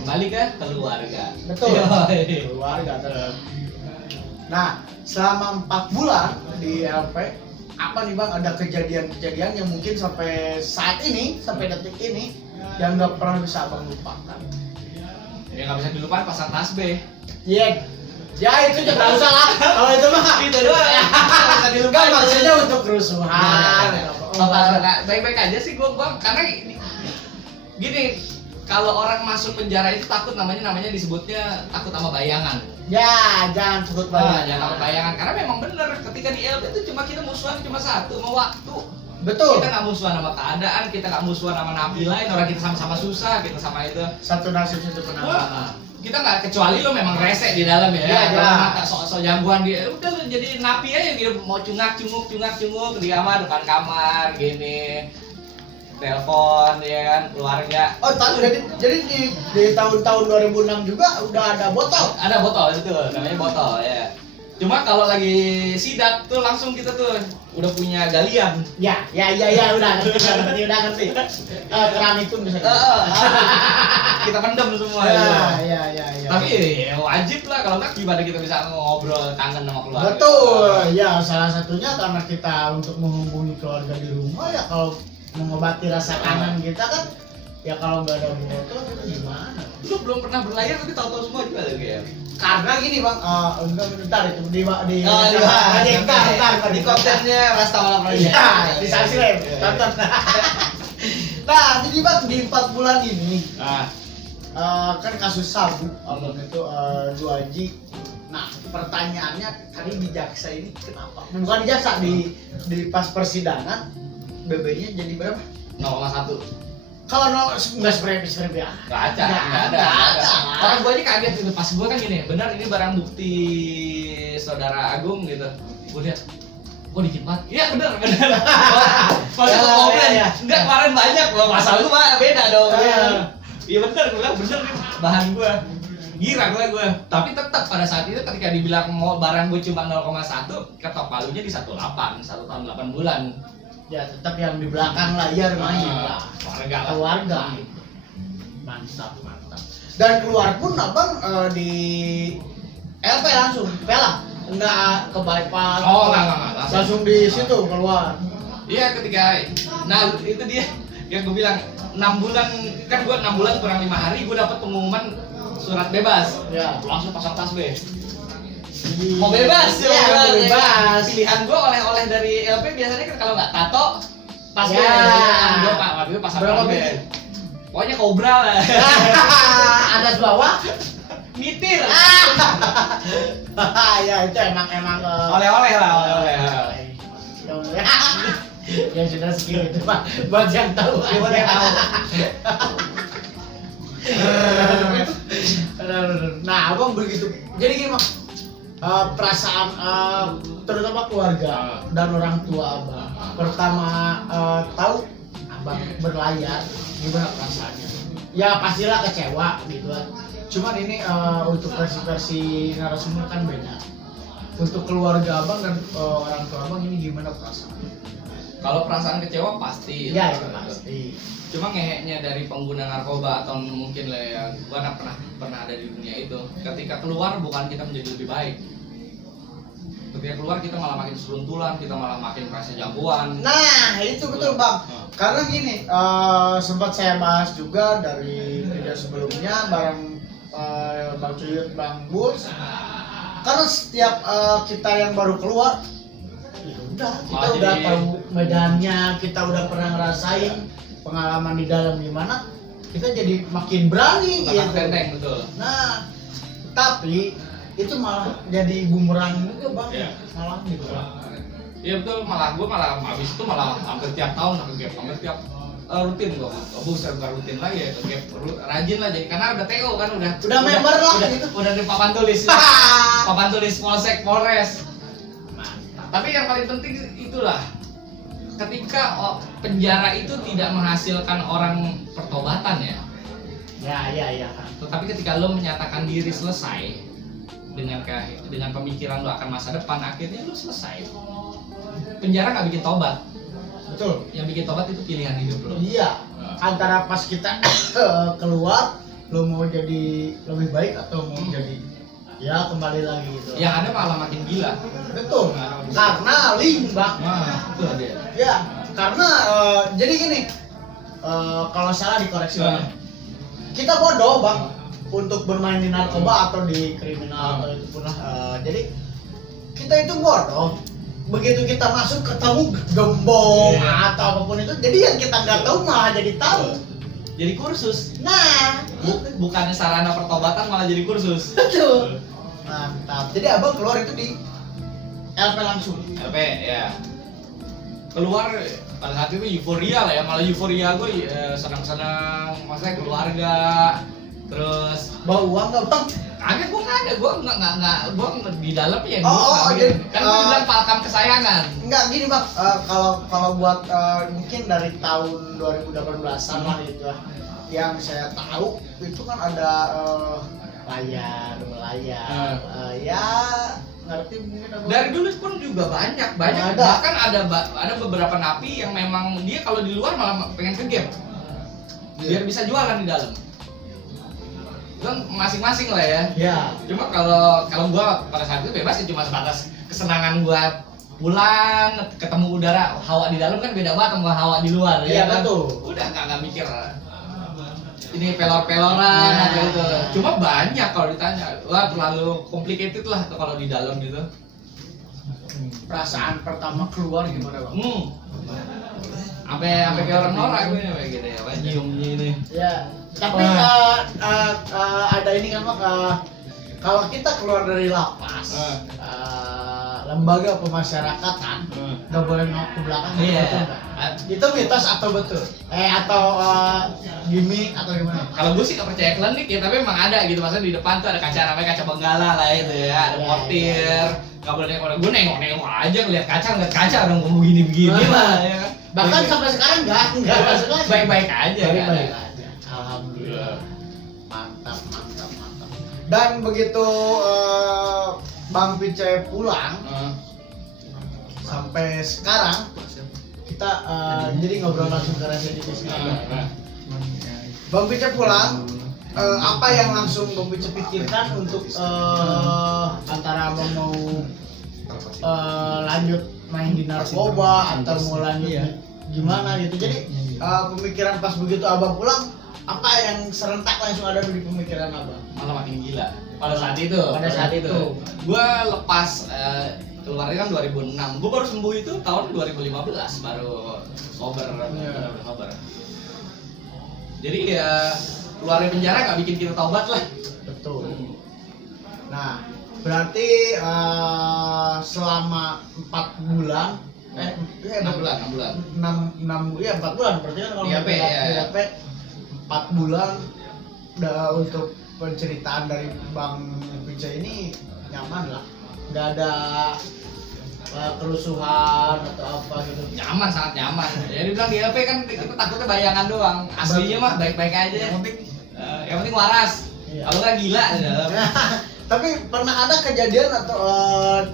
Kembali ke keluarga. Betul. Yoi. Keluarga terus. Nah, selama 4 bulan di LP, apa nih Bang, ada kejadian-kejadian yang mungkin sampai saat ini, sampai detik ini yang nggak pernah bisa Abang lupakan? Ya nggak bisa dilupain pasang tasbih. Iya. Ya itu juga nggak usah lah. Kalau itu mah Itu doang. Nggak bisa dilupain. kan maksudnya untuk kerusuhan. Baik-baik aja sih gua karena gini, kalau orang masuk penjara itu takut namanya disebutnya takut sama bayangan. Ya, jangan sebut Jangan bayangan. sama bayangan karena memang bener ketika di LP itu cuma kita musuhan cuma satu, sama waktu. Betul. Kita nggak musuhan sama keadaan, kita nggak musuhan sama napi lain, orang kita sama-sama susah, kita sama itu. Satu nasib satu penangkapan. Kita nggak, kecuali lo memang rese di dalam ya. Iya, Kalau iya. mata sok-sok jagoan dia, udah lo jadi napi aja gitu, mau cungak-cunguk di kamar, depan kamar gini. Telepon ya kan, keluarga. Oh, jadi di tahun-tahun 2006 juga udah ada botol. Ada botol itu, namanya botol ya. Cuma kalau lagi sidak tuh langsung kita tuh udah punya galian. Ya, udah ngerti. Keran itu bisa. Kita pendam semua. Ya. Tapi ya, wajib lah, kalau nggak gimana kita bisa ngobrol kangen sama keluarga. Betul. Ya, salah satunya karena kita untuk menghubungi keluarga di rumah ya, kalau mengobati rasa kangen kita kan ya, kalau nggak ada botol itu gimana? Lu belum pernah berlayar tapi tahu-tahu semua juga lagi ya. Karena gini bang, bentar itu di di kontennya Rasta Malam Raya. Iya, di Salsilem. Tonton. Nah, jadi bang di 4 bulan ini kan kasus sabu abang itu 2G. Nah, pertanyaannya tadi di jaksa ini kenapa? Bukan di jaksa, di pas persidangan BB-nya jadi berapa? 0,1. Kalau nggak seperti ya. Nggak ada. Orang gue aja kaget gitu, pas gue kan gini, benar ini barang bukti saudara Agung gitu. Gue lihat, kok dikit banget? Iya benar. Pas gue komplain, enggak kemarin banyak loh, masa lu mah beda dong. Iya benar, gue bilang bener nih bahan gue. Girang lah gue. Tapi tetap pada saat itu ketika dibilang mau barang gue cuma 0,1, ketok palunya di 1,8, 1 tahun 8 bulan. Ya tetap yang di belakang layar main lah. Keluarga. Mantap. Dan keluar pun abang di LP langsung, pelang, enggak ke bypass. Oh enggak. Langsung di situ keluar. Iya ketika, nah itu dia yang gue bilang 6 bulan kan gue 6 bulan kurang 5 hari gue dapat pengumuman surat bebas. Ya. Langsung pasang tasbih. Mau bebas ya, bebas. Pilihan gue oleh-oleh dari LP biasanya kan kalau nggak tato tasbih. Ya. Gue pak waktu itu pasang Berapa tasbih. biji? Pokoknya kobra lah. Atas bawah. Mitir. Ya itu emang Oleh-oleh lah, oleh-oleh. Ya sudah segitu itu pak, buat yang tahu. Buat yang tahu. Nah abang begitu. Jadi gini bang, perasaan terutama keluarga dan orang tua abang pertama tahu abang berlayar, gimana perasaannya? Ya pastilah kecewa gitu kan. Cuman ini untuk versi narasumber kan beda. Untuk keluarga abang dan orang tua abang ini gimana perasaannya? Kalau perasaan kecewa pasti. Ya itu pasti. Cuma ngeheknya dari pengguna narkoba atau mungkin lah ya, gua pernah ada di dunia itu. Ketika keluar bukan kita menjadi lebih baik. Ketika keluar kita malah makin seruntulan, kita malah makin merasa jagoan. Nah itu betul bang. Karena gini, sempat saya bahas juga dari video sebelumnya bareng Bang Cuyut, Bang Bus. Karena setiap kita yang baru keluar, ya udah kita udah tahu medannya, kita udah pernah ngerasain pengalaman di dalam gimana, kita jadi makin berani gitu. Tenteng betul. Nah, tapi itu malah jadi bumerang juga bang, Iya. malah gitu. Iya betul, malah gue malah habis itu malah hampir tiap tahun aku gap, hampir tiap rutin gue, bukan rutin lagi ya, gap rajin lah jadi karena udah TO kan udah member lah gitu. Udah di papan tulis, papan tulis Polsek Polres. Tapi yang paling penting itulah ketika penjara itu tidak menghasilkan orang pertobatan ya. Ya. Tetapi ketika lo menyatakan diri selesai dengan pemikiran lo akan masa depan, akhirnya lo selesai. Penjara nggak bikin tobat. Betul. Yang bikin tobat itu pilihan hidup lo. Iya. Antara pas kita keluar, lo mau jadi lebih baik atau mau jadi ya kembali lagi gitu. Yang ada malah makin gila. Betul. Karena link bang. Nah, itu dia. Ya, karena jadi gini, kalau salah dikoreksi bang. Kita bodoh bang. untuk bermain di narkoba atau di kriminal atau itu pun lah. Jadi kita itu bodoh. Begitu kita masuk ketemu gembong atau apapun itu, jadi yang kita nggak tahu malah jadi tahu. Jadi kursus. Nah, Bukannya sarana pertobatan malah jadi kursus. betul. Mantap. Jadi abang keluar itu di LP langsung. LP ya. Keluar pada saat itu euforia lah ya, malah euforia gue senang-senang, maksudnya keluarga, terus Bawa uang nggak bang? kaget gue nggak ada, gue gue di dalam ya jadi, kan gue bilang palkam kesayangan. Enggak gini bang, kalau buat mungkin dari tahun 2018an lah itu ya, yang saya tahu itu kan ada layar, ya ngerti mungkin apa? Dari dulu pun juga banyak Ada. bahkan ada beberapa napi yang memang dia kalau di luar malah pengen ke game biar bisa jualan di dalam. Kan masing-masing lah ya. Ya. Cuma kalau gua pada saat itu bebas ya, cuma sebatas kesenangan gua pulang ketemu udara, hawa di dalam kan beda banget sama hawa di luar. Iya, kan? betul. Udah nggak mikir ini pelor-peloran atau itu. Cuma banyak kalau ditanya, wah terlalu complicated lah kalau di dalam gitu. Perasaan pertama keluar gimana bang? Sampai kayak orang norak gue kayak gitu ya, nyium ini. Ya. Tapi ada ini kan bang, kalau kita keluar dari lapas, lembaga pemasyarakatan nggak boleh nongol ke belakang. Iya. Betul nggak? Itu mitos atau betul? Atau gimmick atau gimana? Kalau gue sih gak percaya klinik ya, tapi emang ada gitu, maksudnya di depan tuh ada kaca namanya kaca benggala lah itu ya, ada portir, nggak boleh nengok, gue nengok aja ngeliat kaca orang ngomong begini lah ya kan. Bahkan sampai sekarang nggak masuk lagi. Baik-baik aja kan. Baik-baik aja. Alhamdulillah. Mantap. Dan begitu Bang Pice pulang sampai sekarang kita jadi ngobrol langsung ke residivis aja. Bang Pice pulang, apa yang langsung Bang Pice pikirkan untuk antara Abang mau lanjut main di narkoba atau mau lanjut gimana gitu. Jadi pemikiran pas begitu Abang pulang, apa yang serentak langsung ada di pemikiran Abang? Malah makin gila pada saat itu. Gue lepas keluarnya kan 2006, gue baru sembuh itu tahun 2015 baru sober. Jadi ya keluar dari penjara nggak bikin kita taubat lah. Betul. Nah, berarti selama 4 bulan 6 bulan. 4 bulan berarti kan kalau Iya, P, ya. 4 bulan untuk penceritaan dari Bang Pice ini nyaman lah. Nggak ada kerusuhan atau apa gitu. Nyaman, sangat nyaman. Jadi bilang di LP kan kita takutnya bayangan doang. Aslinya mah baik-baik aja. Yang penting waras. Iya. Kalau nggak gila di dalam. Tapi pernah ada kejadian atau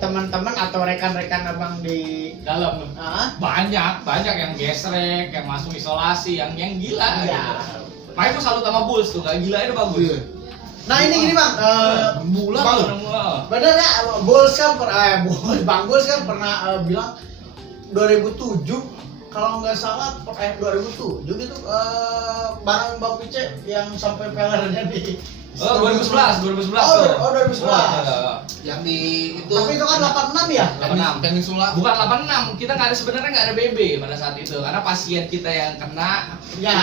teman-teman atau rekan-rekan Abang di Dalam banyak yang gesrek, yang masuk isolasi, yang gila. Iya. Makanya gue salut sama Bulls tuh, nggak gila itu bagus. Nah ini gini Bang, Bang, bener nggak Bulls kan Bang Bulls kan pernah bilang 2007 kalau nggak salah 2007 gitu barang Bang Pice yang sampai pelernya di 2011. 2011. Yang di itu. Tapi itu kan 86 ya? 86. Peninsula. Bukan 86, kita nggak ada, sebenarnya nggak ada BB pada saat itu karena pasien kita yang kena. Ya.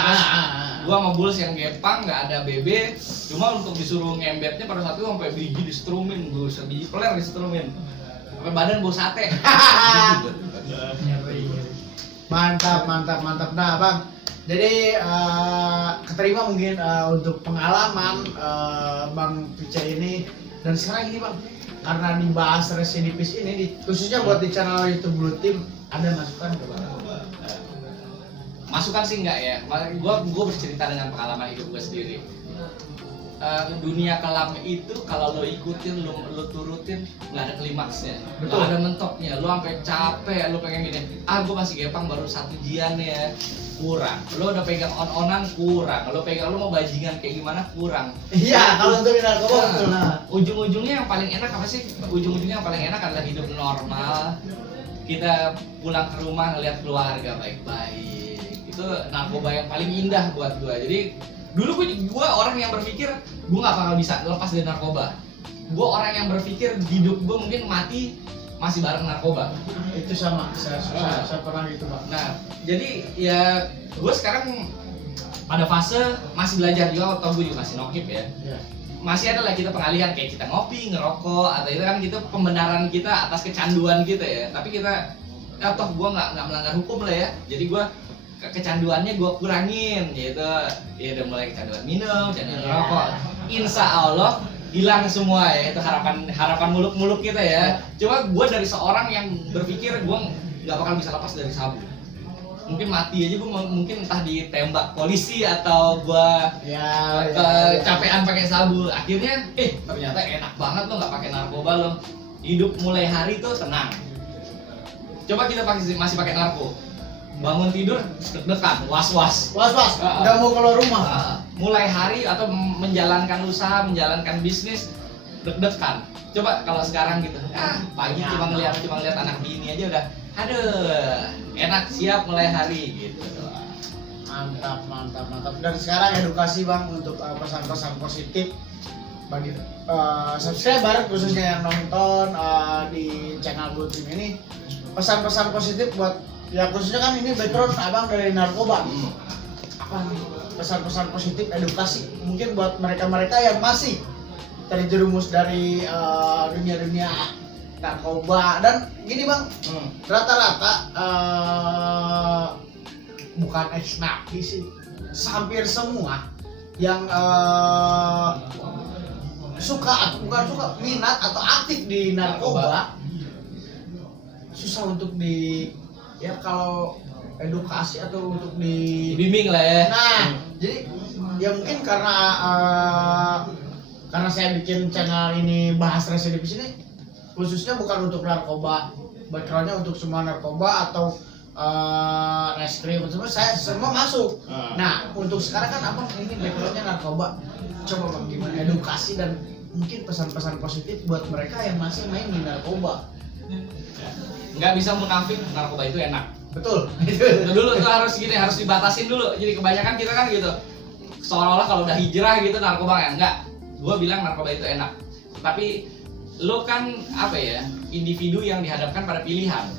Gua sama Bulls yang gepang nggak ada BB, cuma untuk disuruh ngembetnya pada saat itu sampai biji disetrumin, biji peler disetrumin, sampai badan bau sate. Mantap. Nah Bang, jadi keterima mungkin untuk pengalaman Bang Pice ini. Dan sekarang ini Bang, karena dibahas residivis ini khususnya buat di channel YouTube Blue Team, ada masukan ke Bang? Masukan sih enggak ya, gue bercerita dengan pengalaman hidup gue sendiri. Dunia kelam itu kalau lo ikutin, lo turutin, nggak ada klimaksnya, nggak ada mentoknya. Lo sampai capek, lo pengen gini, gue masih gepang baru 1 jian ya, kurang. Lo udah pegang on-onan kurang, lo mau bajingan kayak gimana kurang. Iya, kalau untuk narkoba betul. Ujung-ujungnya yang paling enak apa sih? Ujung-ujungnya yang paling enak adalah hidup normal. Kita pulang ke rumah ngeliat keluarga baik-baik. Itu narkoba yang paling indah buat gue. Jadi Dulu gue orang yang berpikir gue nggak bakal bisa lepas dari narkoba. Gue orang yang berpikir hidup gue mungkin mati masih bareng narkoba. Itu sama, saya pernah gitu Bang. Nah, jadi ya gue sekarang pada fase masih belajar juga, atau gue juga masih nokip ya. Iya. Masih ada lah kita pengalihan kayak kita ngopi, ngerokok, atau itu kan gitu pembenaran kita atas kecanduan kita ya. Tapi kita, toh gue nggak melanggar hukum lah ya. Jadi gue kecanduannya gue kurangin gitu. Ya udah mulai kecanduan minum, kecanduan ngerokok. Insya Allah hilang semua ya. Itu harapan muluk-muluk kita ya. Cuma gue dari seorang yang berpikir gue nggak bakal bisa lepas dari sabu. Mungkin mati aja gue mungkin entah ditembak polisi atau gue capean pakai sabu. Akhirnya ternyata enak banget lo nggak pakai narkoba lo. Hidup mulai hari tuh tenang. Coba kita masih pakai narko. Bangun tidur deg-degan, was-was. Nggak mau keluar rumah. Mulai hari atau menjalankan usaha, menjalankan bisnis deg-degan. Coba kalau sekarang gitu, pagi cuma ngeliat anak bini aja udah, aduh, enak siap mulai hari gitu. Mantap. Dan sekarang edukasi Bang untuk pesan-pesan positif bagi subscriber khususnya yang nonton di channel Blue Team ini, pesan-pesan positif buat ya khususnya kan ini background abang dari narkoba. Apa nih pesan-pesan positif edukasi mungkin buat mereka-mereka yang masih terjerumus dari dunia-dunia narkoba. Dan gini Bang, rata-rata bukan ex-napi sih, hampir semua yang minat atau aktif di narkoba susah untuk ya kalau edukasi atau untuk bimbing lah ya. Nah, jadi ya mungkin karena saya bikin channel ini bahas residivis ini khususnya bukan untuk narkoba, backgroundnya untuk semua narkoba atau reskrim, saya semua masuk. Nah, untuk sekarang kan abang ini backgroundnya narkoba, coba Bang gimana edukasi dan mungkin pesan-pesan positif buat mereka yang masih main di narkoba. Nggak bisa munafik, narkoba itu enak. Betul. Dulu tuh harus gini, harus dibatasin dulu. Jadi kebanyakan kita kan gitu, seolah-olah kalau udah hijrah gitu narkoba ya enggak. Gua bilang narkoba itu enak. Tapi lo kan apa ya, individu yang dihadapkan pada pilihan.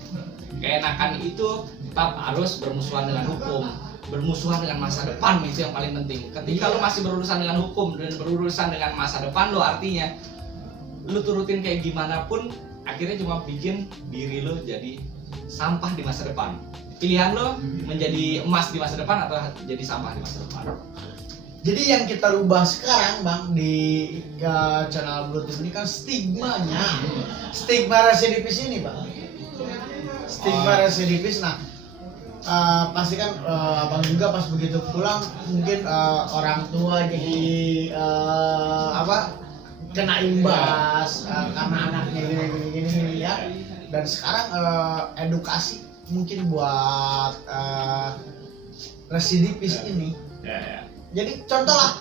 Keenakan itu tetap harus bermusuhan dengan hukum, bermusuhan dengan masa depan, itu yang paling penting. Ketika lo masih berurusan dengan hukum dan berurusan dengan masa depan lo, artinya lo turutin kayak gimana pun akhirnya cuma bikin diri lo jadi sampah di masa depan. Pilihan lo menjadi emas di masa depan atau jadi sampah di masa depan. Jadi yang kita rubah sekarang Bang di channel Blue Team ini kan stigmanya, stigma residivis ini Bang. Stigma residivis. Nah, pasti kan abang juga pas begitu pulang mungkin orang tua jadi kena imbas karena anaknya gini ya. Dan sekarang edukasi mungkin buat residivis ini. Jadi contoh lah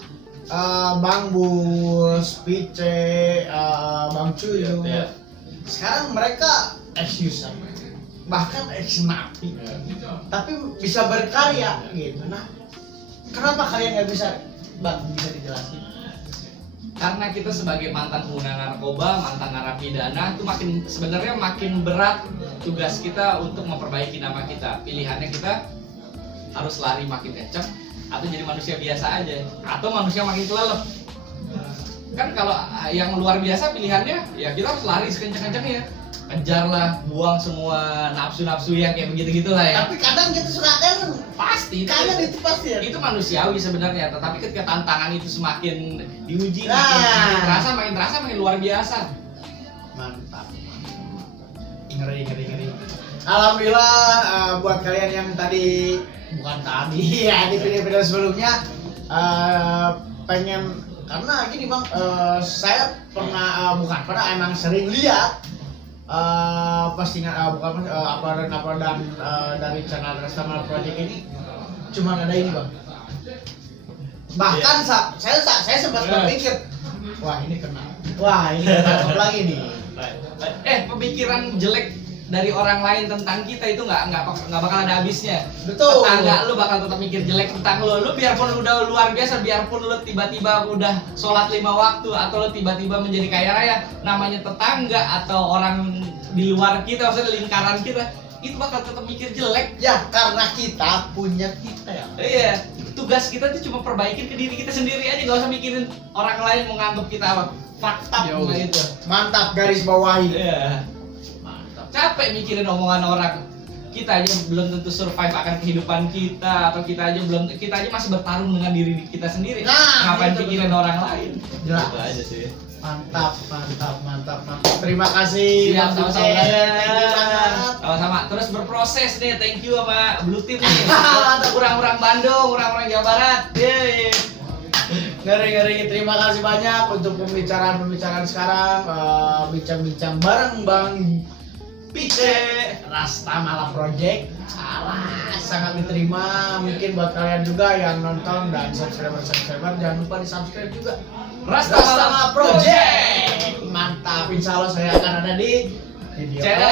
Bang Bus, Pice, Bang Cuyu. Sekarang mereka ex-user, bahkan ex-napi, tapi bisa berkarya gitu. Nah, kenapa kalian nggak bisa, Bang? Bisa dijelasin? Karena kita sebagai mantan pengguna narkoba, mantan narapidana itu sebenarnya makin berat tugas kita untuk memperbaiki nama kita. Pilihannya kita harus lari makin kenceng atau jadi manusia biasa aja, atau manusia makin kelelep. Kan kalau yang luar biasa pilihannya ya kita harus lari sekenceng-kencengnya, kejar lah, buang semua nafsu-nafsu yang kayak begitu-gitu lah ya. Tapi kadang kita suka kangen. Pasti itu pasti ya. Itu manusiawi sebenarnya, tetapi ketika tantangan itu semakin diuji, makin terasa makin luar biasa. Mantap. Ngeri. Alhamdulillah buat kalian yang bukan tadi ya di video-video sebelumnya pengen, karena gini Bang, saya emang sering lihat postingan uploadan dari channel Restamal Project ini cuma ada ini Bang. Bahkan saya sempat berpikir, wah ini kena lagi nih. Pemikiran jelek dari orang lain tentang kita itu nggak bakal ada habisnya. Betul. Tetangga lu bakal tetap mikir jelek tentang lu. Lu biarpun udah luar biasa, biarpun lu tiba-tiba udah sholat 5 waktu atau lu tiba-tiba menjadi kaya raya, namanya tetangga atau orang di luar kita, maksudnya lingkaran kita, itu bakal tetap mikir jelek. Ya karena kita punya kita ya. Iya, tugas kita tuh cuma perbaikin ke diri kita sendiri aja, nggak usah mikirin orang lain mau nganggep kita apa. Fakta Yo. gitu. Mantap, garis bawahi. Iya. Capek mikirin omongan orang. Kita aja belum tentu survive akan kehidupan kita, atau kita aja masih bertarung dengan diri kita sendiri. Nah, ngapain itu pikirin betul. orang lain? Jelas. Itu aja sih. Mantap. Terima kasih. Siap, Bang sama-sama. Duce. Thank you banget. Sama-sama. Terus berproses nih. Thank you sama Blue Team nih. Orang-orang Bandung, orang-orang Jawa Barat. Yeay. Ngeri. Terima kasih banyak untuk pembicaraan sekarang. Bincang-bincang bareng Bang Pice Rasta Malam Project. Sangat diterima. Mungkin buat kalian juga yang nonton dan subscriber jangan lupa di subscribe juga. Rasta Rasta Malam Malam Project. Mantap. Insya Allah saya akan ada di video. Channel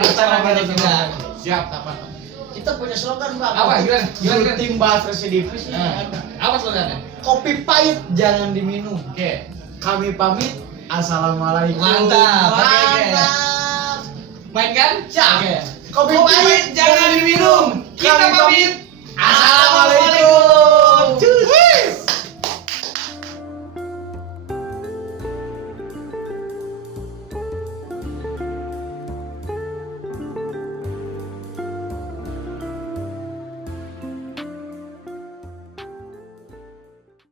Rasta Malam Project juga. Siap. Kita punya slogan Bang. Apa? Gimana? Tim bahas residivis. Apa slogannya? Kopi pahit jangan diminum. Oke. Kami pamit. Assalamualaikum. Mantap. Oke. Mantap. Main kan? Siap. Oke. Kopi pahit jangan diminum. Kita pamit. Assalamualaikum.